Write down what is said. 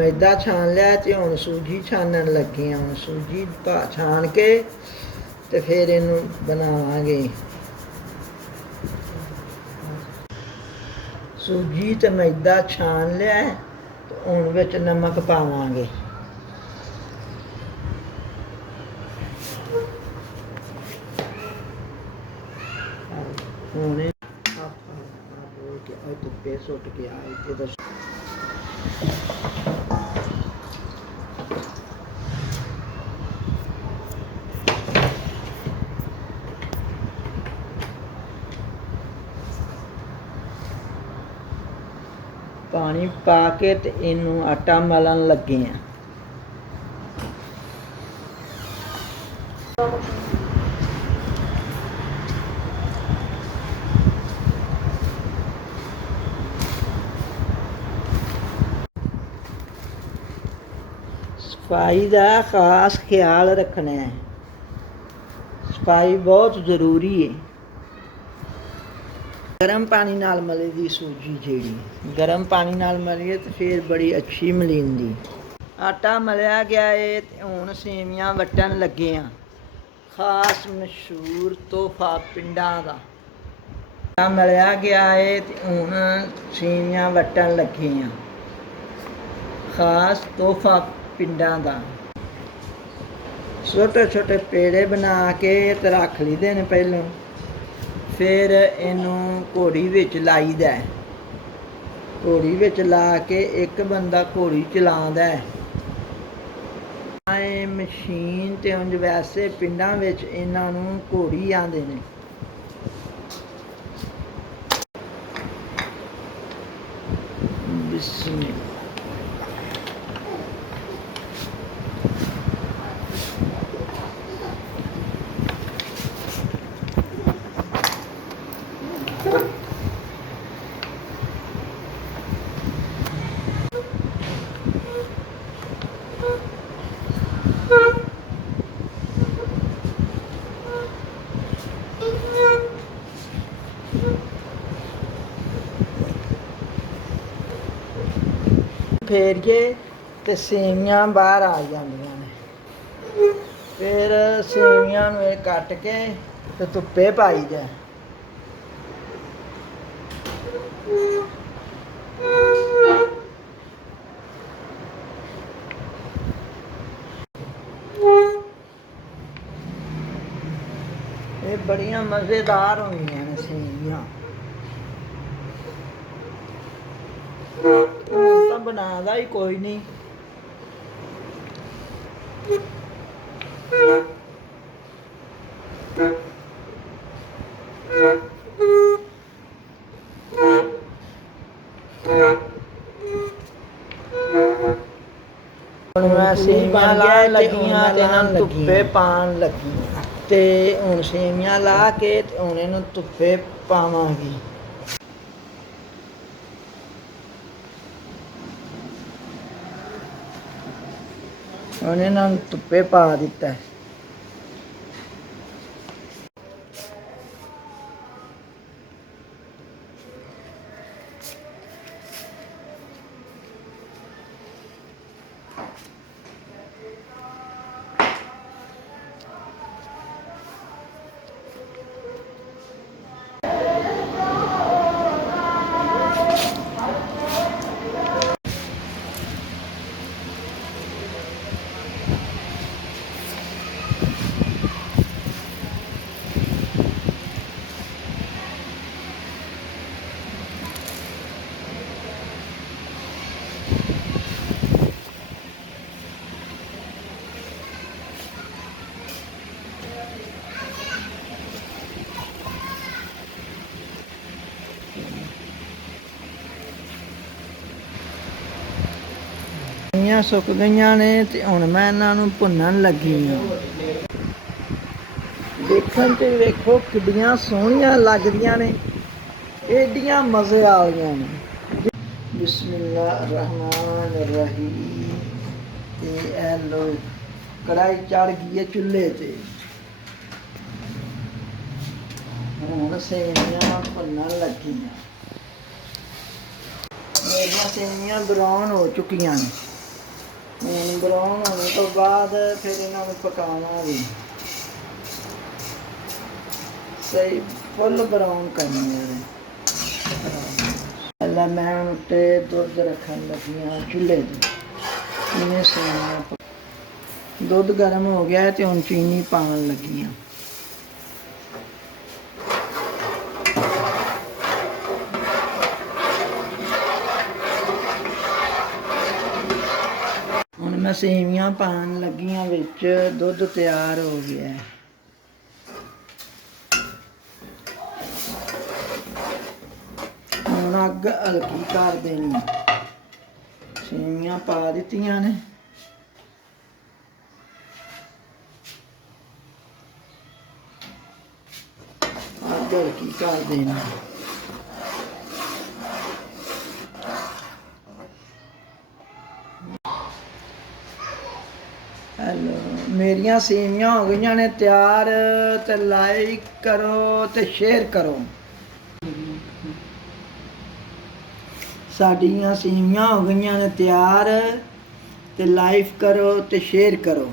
मैदा छान लिया ते हुण सूजी छानन लगी हां। हुण सूजी छान के ते फिर इनू बनावांगे। सूजी ते मैदा छान लिया ते हुण विच नमक पावांगे। हुण धुप्पे सुट गया इत्थे तो पानी पा के ते इनू आटा मलन लगे हैं। सफाई का खास ख्याल रखना है। सफाई बहुत जरूरी है। गर्म पानी नाल मली दी सूजी जेड़ी गर्म पानी नाल मलीए तो फिर बड़ी अच्छी मलींदी। आटा मलिया गया है ते हुण सेवियां वट्टन लगे हाँ। खास मशहूर तोहफा पिंडां दा आटा मलिया गया है ते हुण सेवियां वट्टन लगे हाँ। खास तोहफा पिंडां दा। छोटे छोटे पेड़े बना के ते रख लईदे ने पहलों। फिर इनू घोड़ी विच लाईदा है। घोड़ी विच ला के एक बंदा घोड़ी चलांदा है। मशीन ते उंज वैसे पिंडां विच इन्हां नूं घोड़ी आंदे ने। बिस्मिल्लाह। फेरिए ते सेवियां बाहर आ जांदियां ने। फिर सेवियां नूं इह कट के ते धुप्पे पाईदा। ये बड़ियां मज़ेदार होंदियां ने सेवियां। तो बनादा ही कोई नहीं। मैं सेवियां ला लगियां ते इन्हां नूं धुप्पे पाण लगी ते हुण सेवियां ला के ते हुण इहनूं धुप्पे पावांगी। हुण इन्हां नूं धुप्पे पा दित्ता है। सेवियां सुक गईयां ने ते हुण मैं इन्हां नूं भुन्नण लगी हां। देखण ते वेखो किड्डियां सोहणियां लगदियां ने। एडियां मज़े वालियां ने। बिस्मिल्लाह रहमान रहीम। ते ए लो कढ़ाई चढ़ गई है चुल्हे ते। हुण सेवियां भुन्नण लगी हां। मेरियां सेवियां ब्राउन हो चुकियां ने। ਹੁਣ ਬਰਾਉਨ ਹੋਣ ਤੋਂ ਬਾਅਦ ਫਿਰ ਇਹਨਾਂ ਨੂੰ ਪਕਾਉਣਾ ਵੀ ਸਹੀ ਫੁੱਲ ਬਰਾਉਨ ਕਰਨੀ ਹੈ। ਪਹਿਲਾਂ ਮੈਂ ਹੁਣ ਉੱਤੇ ਦੁੱਧ ਰੱਖਣ ਲੱਗੀ ਹਾਂ ਚੁੱਲ੍ਹੇ 'ਤੇ। ਕਿਵੇਂ ਸੇਵੀਆਂ ਦੁੱਧ ਗਰਮ ਹੋ ਗਿਆ ਤੇ ਹੁਣ ਚੀਨੀ ਪਾਉਣ ਲੱਗੀ ਹਾਂ। ਹੁਣ ਮੈਂ ਸੇਵੀਆਂ ਪਾਉਣ ਲੱਗੀ ਹਾਂ ਵਿੱਚ। ਦੁੱਧ ਤਿਆਰ ਹੋ ਗਿਆ ਹੈ। ਹੁਣ ਅੱਗ ਹਲਕੀ ਕਰ ਦੇਣੀ। ਸੇਵੀਆਂ ਪਾ ਦਿੱਤੀਆਂ ਨੇ। ਅੱਗ ਹਲਕੀ ਕਰ ਦੇਣੀ। ਹੈਲੋ, ਮੇਰੀਆਂ ਸੇਵੀਆਂ ਹੋ ਗਈਆਂ ਨੇ ਤਿਆਰ। ਤੇ ਲਾਈਕ ਕਰੋ ਤੇ ਸ਼ੇਅਰ ਕਰੋ। ਸਾਡੀਆਂ ਸੇਵੀਆਂ ਹੋ ਗਈਆਂ ਨੇ ਤਿਆਰ ਤੇ ਲਾਈਕ ਕਰੋ ਤੇ ਸ਼ੇਅਰ ਕਰੋ।